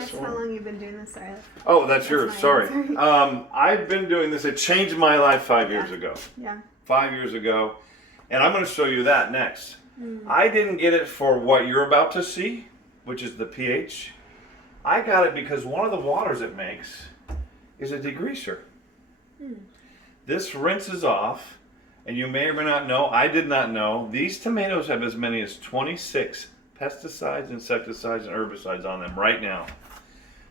this How long you've been doing this? Sorry. Oh, that's yours. Sorry. Sorry. I've been doing this. It changed my life 5 years ago. Yeah. 5 years ago. And I'm going to show you that next. I didn't get it for what you're about to see, which is the pH. I got it because one of the waters it makes is a degreaser. This rinses off, and you may or may not know, I did not know, these tomatoes have as many as 26 pesticides, insecticides, and herbicides on them right now.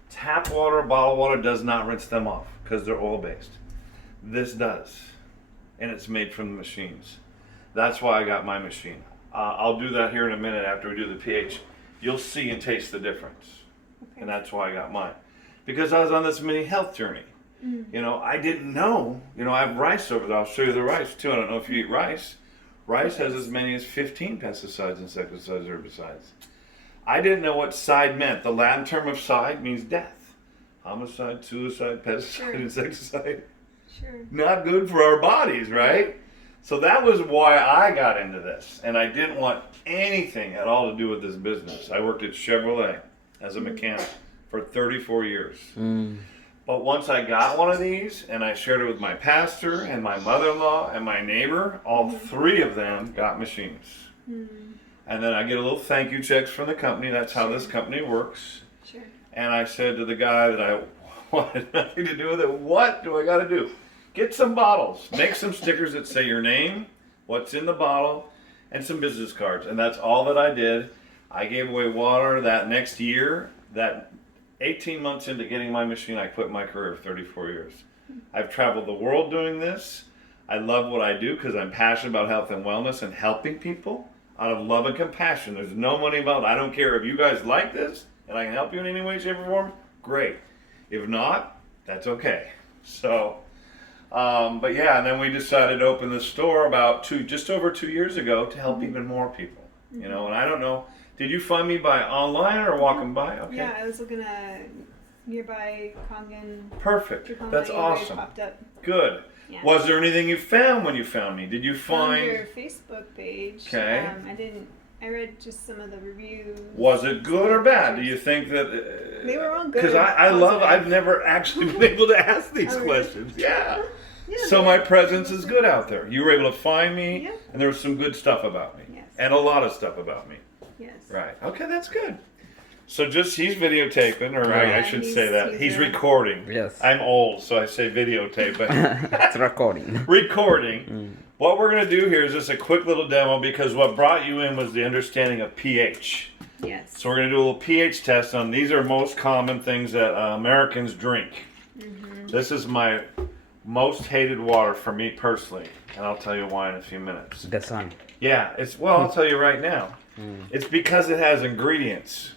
Tap water, bottled water does not rinse them off because they're oil-based. This does, and it's made from the machines. That's why I got my machine. I'll do that here in a minute after we do the pH. You'll see and taste the difference. Okay. And that's why I got mine. Because I was on this mini health journey. You know, I didn't know. You know, I have rice over there. I'll show you the rice too. I don't know if you eat rice. Rice has as many as 15 pesticides, insecticides, herbicides. I didn't know what side meant. The Latin term of side means death. Homicide, suicide, pesticide, insecticide. Not good for our bodies, right? So that was why I got into this. And I didn't want anything at all to do with this business. I worked at Chevrolet as a mechanic for 34 years. But once I got one of these and I shared it with my pastor and my mother-in-law and my neighbor, all three of them got machines. And then I get a little thank you checks from the company. That's how this company works. And I said to the guy that I wanted nothing to do with it, what do I got to do? Get some bottles. Make some stickers that say your name, what's in the bottle, and some business cards. And that's all that I did. I gave away water that next year. That 18 months into getting my machine, I quit my career of 34 years. I've traveled the world doing this. I love what I do because I'm passionate about health and wellness and helping people out of love and compassion. There's no money involved. I don't care if you guys like this and I can help you in any way, shape, or form. Great. If not, that's okay. So, but yeah, and then we decided to open the store about just over 2 years ago to help even more people. You know, and I don't know. Did you find me by online or walking by? Okay. Yeah, I was looking at nearby Kangen. Perfect. That's awesome. Popped up. Good. Yeah. Was there anything you found when you found me? Did you find your Facebook page? Okay. I read just some of the reviews. Was it good or bad? Do you think that? They were all good. Because I've never actually been able to ask these questions. Yeah. So my presence is good out there. You were able to find me, and there was some good stuff about me, and a lot of stuff about me. Yes. Right. Okay, that's good. So he's videotaping, or I should say that. He's recording. Yes. I'm old, so I say videotape, but it's recording. Recording. What we're going to do here is just a quick little demo because what brought you in was the understanding of pH. Yes. So we're going to do a little pH test on these are most common things that Americans drink. This is my most hated water for me personally, and I'll tell you why in a few minutes. The sun. Yeah, I'll tell you right now. It's because it has ingredients.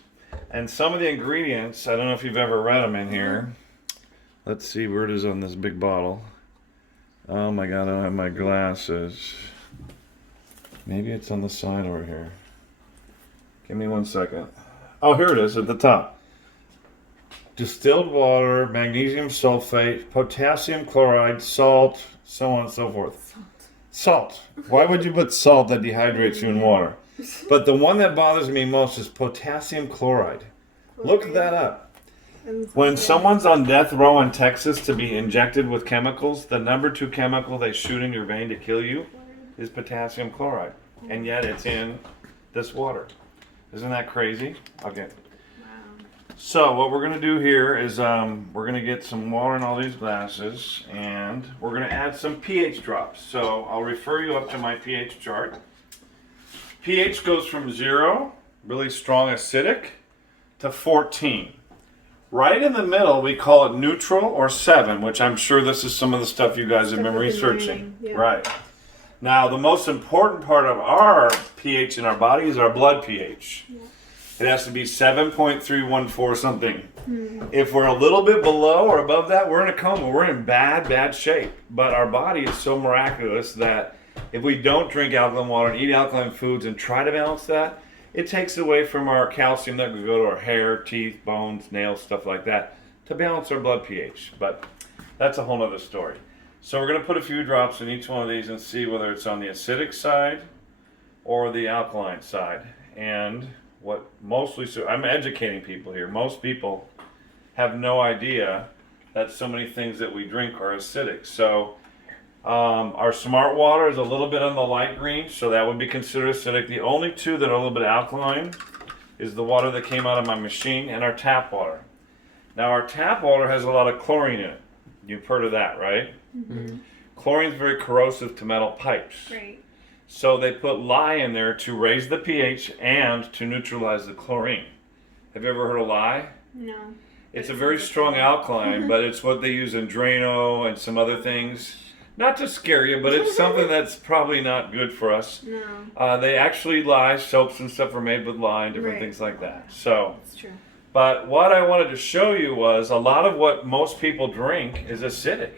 And some of the ingredients, I don't know if you've ever read them in here. Let's see where it is on this big bottle. Oh my God, I don't have my glasses. Maybe it's on the side over here. Give me 1 second. Oh, here it is at the top. Distilled water, magnesium sulfate, potassium chloride, salt, so on and so forth. Salt. Why would you put salt that dehydrates you in water? But the one that bothers me most is potassium chloride. Look that up. When someone's on death row in Texas to be injected with chemicals, the number 2 chemical they shoot in your vein to kill you is potassium chloride. And yet it's in this water. Isn't that crazy? Okay. So what we're going to do here is we're going to get some water in all these glasses and we're going to add some pH drops. So I'll refer you up to my pH chart. pH goes from 0, really strong acidic, to 14. Right in the middle we call it neutral or 7, which I'm sure this is some of the stuff you guys have been researching. Right. Now the most important part of our pH in our body is our blood pH. It has to be 7.314 something. If we're a little bit below or above that, we're in a coma. We're in bad shape. But our body is so miraculous that if we don't drink alkaline water and eat alkaline foods and try to balance that, it takes away from our calcium that would go to our hair, teeth, bones, nails, stuff like that, to balance our blood pH. But that's a whole other story. So we're going to put a few drops in each one of these and see whether it's on the acidic side or the alkaline side. And what mostly, so I'm educating people here. Most people have no idea that so many things that we drink are acidic. So our smart water is a little bit on the light green, so that would be considered acidic. The only two that are a little bit alkaline is the water that came out of my machine and our tap water. Now our tap water has a lot of chlorine in it. You've heard of that, right? Mm-hmm. Chlorine is very corrosive to metal pipes. Great. So they put lye in there to raise the pH and to neutralize the chlorine. Have you ever heard of lye? No. It's a very strong alkaline, but it's what they use in Drano and some other things. Not to scare you, but it's something that's probably not good for us. No. They actually lye, soaps and stuff are made with lye and different things like that. So, That's true. but what I wanted to show you was a lot of what most people drink is acidic.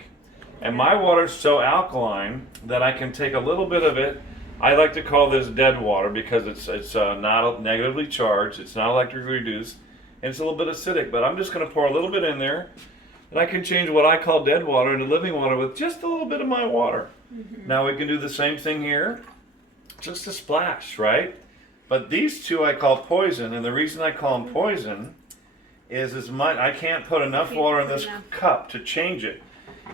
And my water's so alkaline that I can take a little bit of it. I like to call this dead water because it's not negatively charged, it's not electrically reduced, and it's a little bit acidic. But I'm just going to pour a little bit in there, and I can change what I call dead water into living water with just a little bit of my water. Mm-hmm. Now we can do the same thing here, just a splash, right? But these two I call poison, and the reason I call them poison is I can't put enough water in this cup to change it.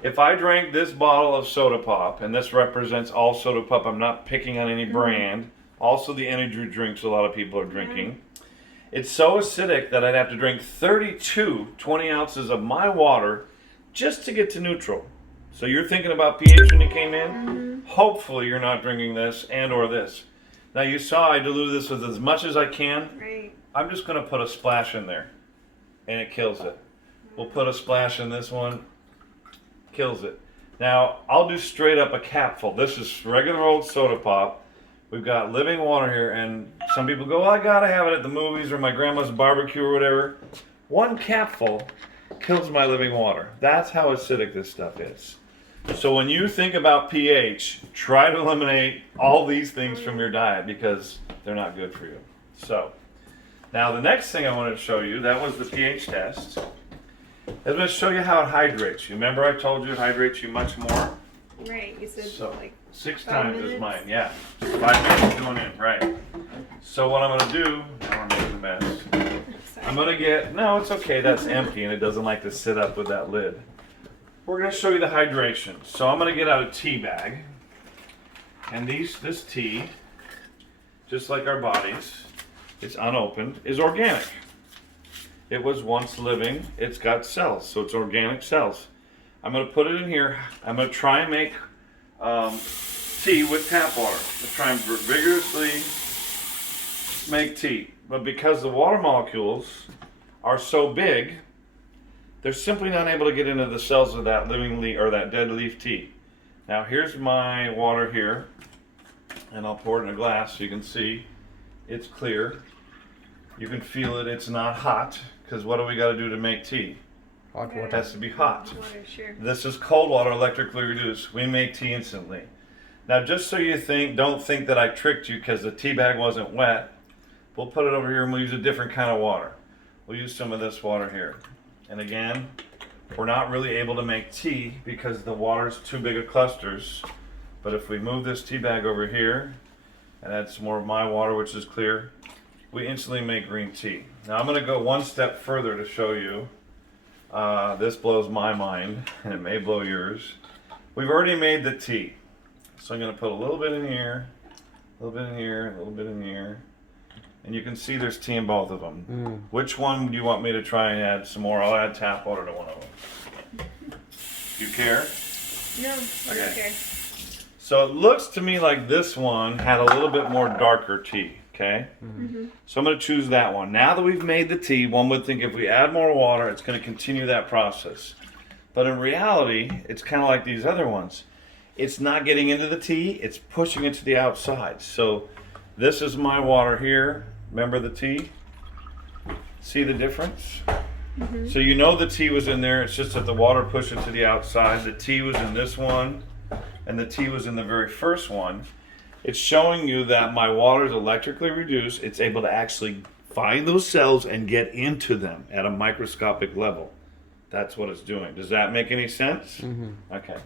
If I drank this bottle of soda pop, and this represents all soda pop, I'm not picking on any brand, also the energy drinks a lot of people are drinking, it's so acidic that I'd have to drink 20 ounces of my water just to get to neutral. So you're thinking about pH when you came in? Hopefully you're not drinking this and or this. Now you saw I diluted this with as much as I can. Right. I'm just going to put a splash in there, and it kills it. We'll put a splash in this one. Kills it. Now I'll do straight up a capful. This is regular old soda pop. We've got living water here, and some people go, well, I gotta have it at the movies or my grandma's barbecue or whatever. One capful kills my living water. That's how acidic this stuff is. So when you think about pH, try to eliminate all these things from your diet because they're not good for you. So now the next thing I wanted to show you, that was the pH test. I'm going to show you how it hydrates you. Remember I told you it hydrates you much more? Right, you said So, like 6 5 times minutes? is mine, yeah. 5 minutes going in, right. So what I'm going to do, now we're making a mess. Sorry. I'm going to get, no, it's okay, that's empty and it doesn't like to sit up with that lid. We're going to show you the hydration. So I'm going to get out a tea bag. And this tea, just like our bodies, it's unopened, is organic. It was once living. It's got cells, so it's organic cells. I'm going to put it in here. I'm going to try and make tea with tap water. I'm trying to vigorously make tea. But because the water molecules are so big, they're simply not able to get into the cells of that living leaf or that dead leaf tea. Now here's my water here, and I'll pour it in a glass so you can see it's clear. You can feel it. It's not hot. Because what do we got to do to make tea? Hot It water. has to be hot. Water, sure. This is cold water, electrically reduced. We make tea instantly. Now, just so you don't think that I tricked you because the tea bag wasn't wet, we'll put it over here and we'll use a different kind of water. We'll use some of this water here. And again, we're not really able to make tea because the water's too big of clusters. But if we move this tea bag over here and add some more of my water, which is clear, we instantly make green tea. Now I'm going to go one step further to show you. This blows my mind, and it may blow yours. We've already made the tea. So I'm going to put a little bit in here, a little bit in here, a little bit in here. And you can see there's tea in both of them. Which one do you want me to try and add some more? I'll add tap water to one of them. You care? No, I don't care. So it looks to me like this one had a little bit more darker tea. Okay, so I'm going to choose that one. Now that we've made the tea, one would think if we add more water, it's going to continue that process. But in reality, it's kind of like these other ones. It's not getting into the tea, it's pushing it to the outside. So this is my water here. Remember the tea? See the difference? So you know the tea was in there, it's just that the water pushed it to the outside. The tea was in this one, and the tea was in the very first one. It's showing you that my water is electrically reduced. It's able to actually find those cells and get into them at a microscopic level. That's what it's doing. Does that make any sense? Okay.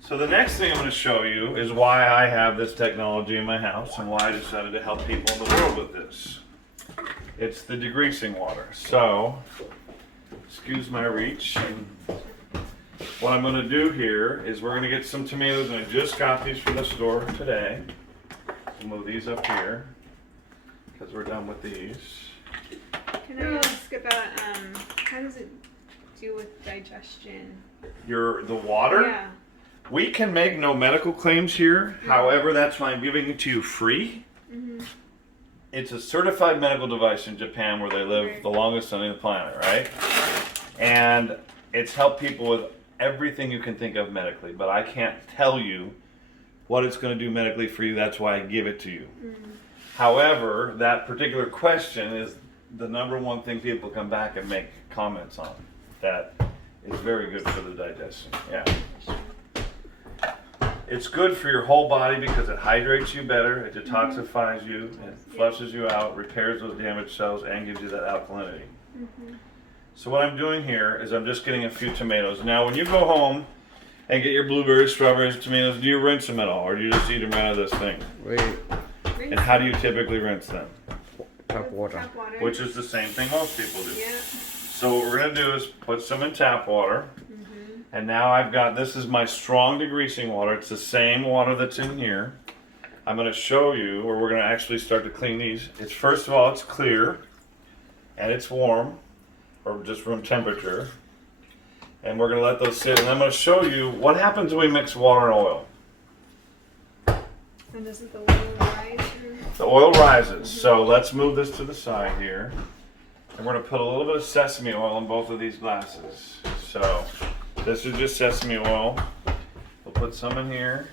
So the next thing I'm going to show you is why I have this technology in my house and why I decided to help people in the world with this. It's the degreasing water. So excuse my reach. And what I'm going to do here is we're going to get some tomatoes, and I just got these from the store today. I'll move these up here because we're done with these. Can I ask about how does it do with digestion? The water? Yeah. We can make no medical claims here. However, that's why I'm giving it to you free. Mm-hmm. It's a certified medical device in Japan where they live the longest on the planet, right? And it's helped people with everything you can think of medically, but I can't tell you what it's going to do medically for you. That's why I give it to you. Mm-hmm. However, that particular question is the number one thing people come back and make comments on. That is very good for the digestion. Yeah. It's good for your whole body because it hydrates you better, it detoxifies you, it flushes you out, repairs those damaged cells, and gives you that alkalinity. Mm-hmm. So what I'm doing here is I'm just getting a few tomatoes. Now when you go home and get your blueberries, strawberries, tomatoes, do you rinse them at all, or do you just eat them out of this thing? Wait, And how do you typically rinse them? tap water. Tap water. Which is the same thing most people do. Yeah. So what we're going to do is put some in tap water. And now I've got, this is my strong degreasing water. It's the same water that's in here. I'm going to show you where we're going to actually start to clean these. It's first of all, it's clear and it's warm, or just room temperature. And we're going to let those sit. And I'm going to show you what happens when we mix water and oil. And doesn't the oil rise? The oil rises. So let's move this to the side here. And we're going to put a little bit of sesame oil in both of these glasses. So this is just sesame oil. We'll put some in here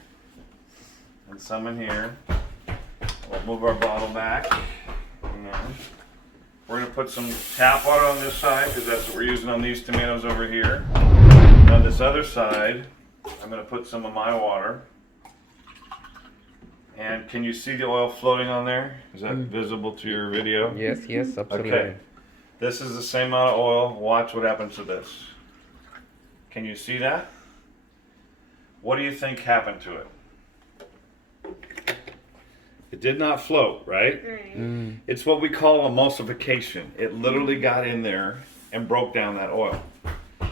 and some in here. We'll move our bottle back. And we're going to put some tap water on this side because that's what we're using on these tomatoes over here. And on this other side, I'm going to put some of my water. And can you see the oil floating on there? Is that visible to your video? Yes, yes, absolutely. Okay. This is the same amount of oil. Watch what happens to this. Can you see that? What do you think happened to it? It did not float, right? Right. It's what we call emulsification. It literally got in there and broke down that oil.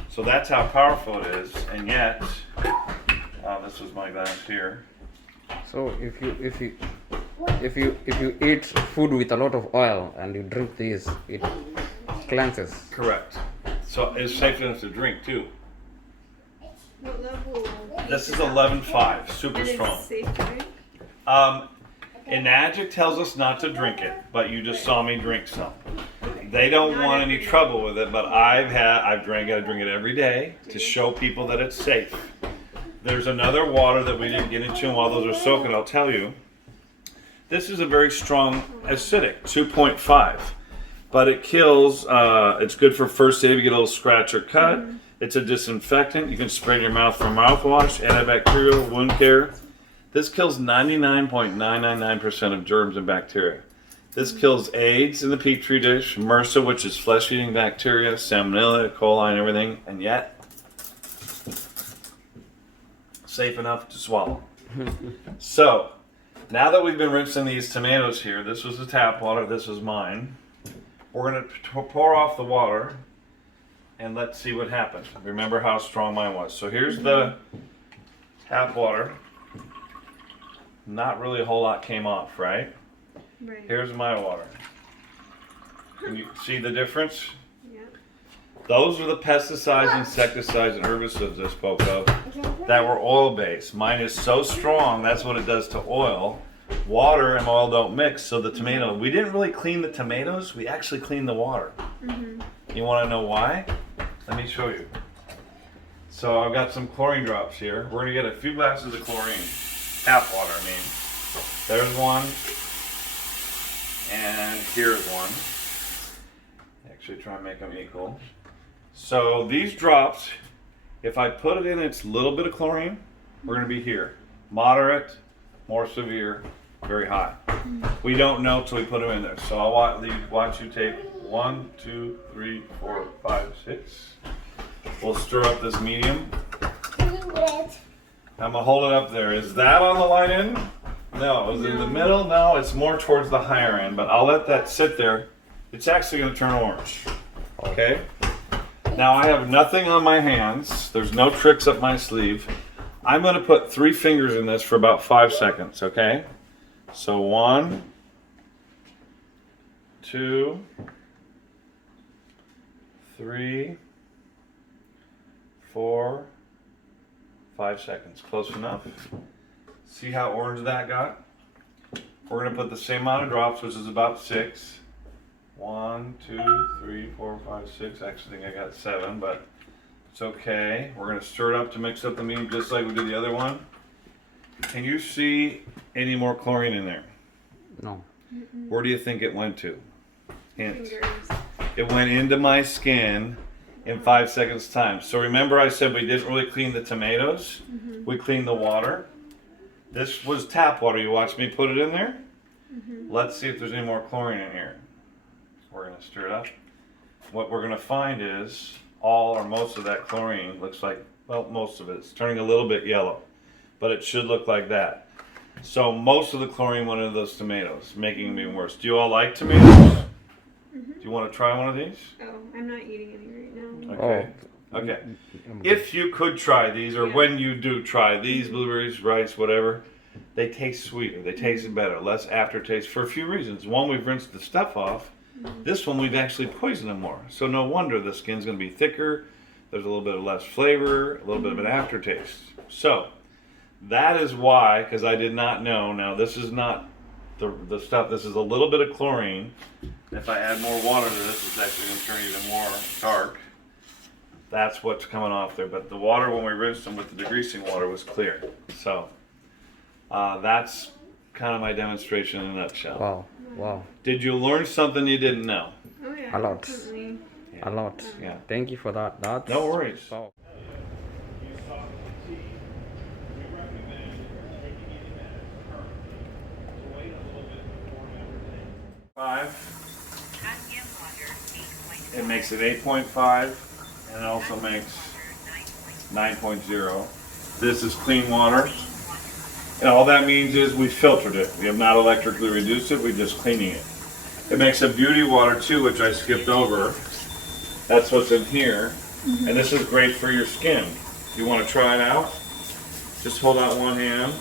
So that's how powerful it is. And yet, this is my glass here. So if you eat food with a lot of oil and you drink this, it cleanses. Correct. So it's safe enough to drink too. What level? This is 11.5, super And strong. it's safe to drink? Enagic tells us not to drink it, but you just saw me drink some. They don't Not want any every day. trouble with it, but I've drank it. I drink it every day to show people that it's safe. There's another water that we didn't get into, and while those are soaking, I'll tell you. This is a very strong acidic, 2.5, but it kills. It's good for first aid if you get a little scratch or cut. It's a disinfectant. You can spray in your mouth for mouthwash, antibacterial, wound care. This kills 99.999% of germs and bacteria. This kills AIDS in the petri dish, MRSA, which is flesh-eating bacteria, Salmonella, E. coli, and everything, and yet safe enough to swallow. So, now that we've been rinsing these tomatoes here, this was the tap water, this was mine. We're going to pour off the water and let's see what happens. Remember how strong mine was. So here's the tap water. Not really a whole lot came off, right? Right. Here's my water. Can you see the difference? Yeah. Those are the pesticides, insecticides, and herbicides I spoke of that were oil-based. Mine is so strong, that's what it does to oil. Water and oil don't mix, so the tomato, we didn't really clean the tomatoes, we actually cleaned the water. You want to know why? Let me show you. So I've got some chlorine drops here. We're going to get a few glasses of chlorine. Tap water, I mean. There's one. And here's one. Actually try and make them equal. So these drops, if I put it in its little bit of chlorine, we're going to be here. Moderate, more severe, very high. We don't know till we put them in there. So I'll watch you take 1, 2, 3, 4, 5, 6. We'll stir up this medium. I'm gonna hold it up there. Is that on the line end? No. Is it in the middle? No, it's more towards the higher end, but I'll let that sit there. It's actually gonna turn orange. Okay? Now I have nothing on my hands. There's no tricks up my sleeve. I'm going to put 3 fingers in this for about 5 seconds, okay? So 1, 2, 3, 4, 5 seconds. Close enough. See how orange that got? We're going to put the same amount of drops, which is about 6. 1, 2, 3, 4, 5, 6. Actually, I think I got 7, but it's okay. We're going to stir it up to mix up the meat just like we did the other one. Can you see any more chlorine in there? No. Where do you think it went to? Hint. Fingers. It went into my skin in 5 seconds time. So remember I said we didn't really clean the tomatoes? We cleaned the water. This was tap water. You watched me put it in there? Let's see if there's any more chlorine in here. We're going to stir it up. What we're going to find is all or most of that chlorine looks like, well, most of it. It's turning a little bit yellow, but it should look like that. So most of the chlorine went into those tomatoes, making them even worse. Do you all like tomatoes? Do you want to try one of these? Oh, I'm not eating any right now. Okay. Okay. If you could try these, or when you do try these, blueberries, rice, whatever, they taste sweeter. They taste better, less aftertaste for a few reasons. One, we've rinsed the stuff off. This one, we've actually poisoned them more. So no wonder the skin's going to be thicker. There's a little bit of less flavor, a little bit of an aftertaste. So that is why, because I did not know. Now this is not the stuff. This is a little bit of chlorine. If I add more water to this, it's actually going to turn even more dark. That's what's coming off there. But the water, when we rinsed them with the degreasing water, was clear. So that's kind of my demonstration in a nutshell. Wow. Wow. Did you learn something you didn't know? Oh yeah. A lot. Definitely. A lot. Yeah. Thank you for that. That's No worries. Wow. It makes it 8.5, and it also makes 9.0. This is clean water. And all that means is we filtered it. We have not electrically reduced it, we're just cleaning it. It makes a beauty water too, which I skipped over. That's what's in here. And this is great for your skin. You want to try it out? Just hold out one hand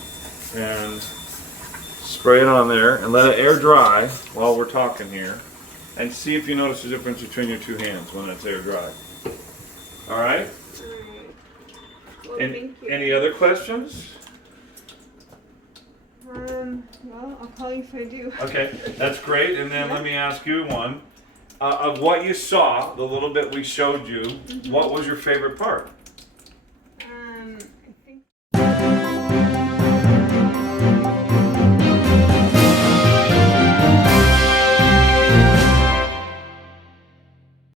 and spray it on there and let it air dry while we're talking here. And see if you notice the difference between your two hands when it's air dry. All right? Alright. Well, And thank you. any other questions? Well, I'll call you if I do. Okay, that's great. And then let me ask you one. Of what you saw, the little bit we showed you, what was your favorite part?